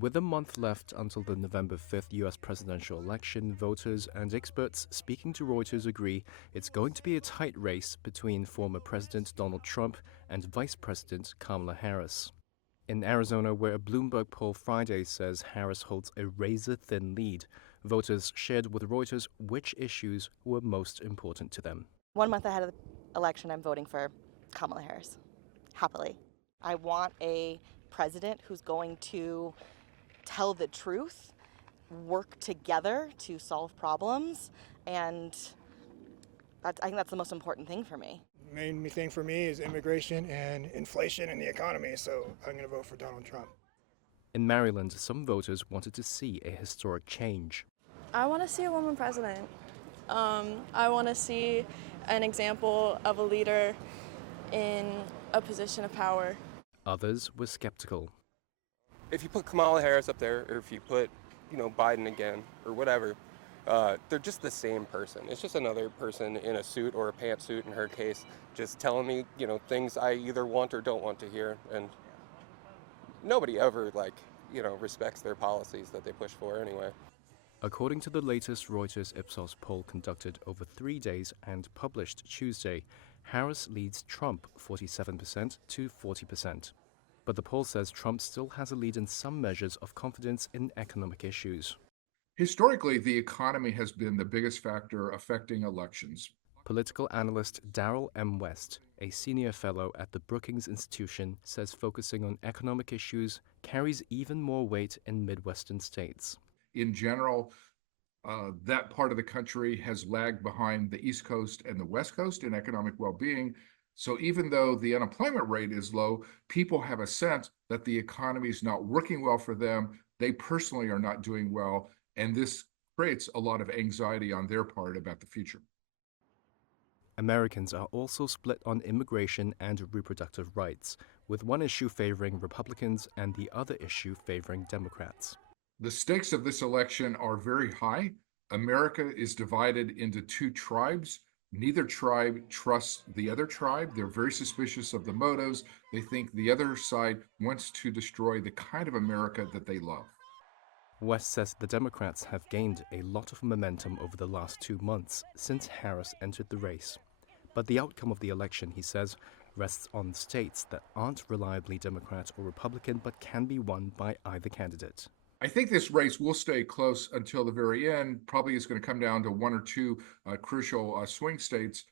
With a month left until the November 5th US presidential election, voters and experts speaking to Reuters agree it's going to be a tight race between former President Donald Trump and Vice President Kamala Harris. In Arizona, where a Bloomberg poll Friday says Harris holds a razor-thin lead, voters shared with Reuters which issues were most important to them. 1 month ahead of the election, I'm voting for Kamala Harris, happily. I want a president who's going to tell the truth, work together to solve problems, and I think that's the most important thing for me. The main thing for me is immigration and inflation and the economy, so I'm going to vote for Donald Trump. In Maryland, some voters wanted to see a historic change. I want to see a woman president. I want to see an example of a leader in a position of power. Others were skeptical. If you put Kamala Harris up there, or if you put, Biden again, or whatever, they're just the same person. It's just another person in a suit or a pantsuit in her case, just telling me, things I either want or don't want to hear. And nobody ever, respects their policies that they push for anyway. According to the latest Reuters Ipsos poll conducted over 3 days and published Tuesday, Harris leads Trump 47% to 40%. But the poll says Trump still has a lead in some measures of confidence in economic issues. Historically, the economy has been the biggest factor affecting elections. Political analyst Darrell M. West, a senior fellow at the Brookings Institution, says focusing on economic issues carries even more weight in Midwestern states. In general, that part of the country has lagged behind the East Coast and the West Coast in economic well-being. So even though the unemployment rate is low, people have a sense that the economy is not working well for them. They personally are not doing well, and this creates a lot of anxiety on their part about the future. Americans are also split on immigration and reproductive rights, with one issue favoring Republicans and the other issue favoring Democrats. The stakes of this election are very high. America is divided into two tribes. Neither tribe trusts the other tribe. They're very suspicious of the motives. They think the other side wants to destroy the kind of America that they love. West says the Democrats have gained a lot of momentum over the last 2 months since Harris entered the race. But the outcome of the election, he says, rests on states that aren't reliably Democrat or Republican but can be won by either candidate. I think this race will stay close until the very end. Probably is going to come down to one or two crucial swing states.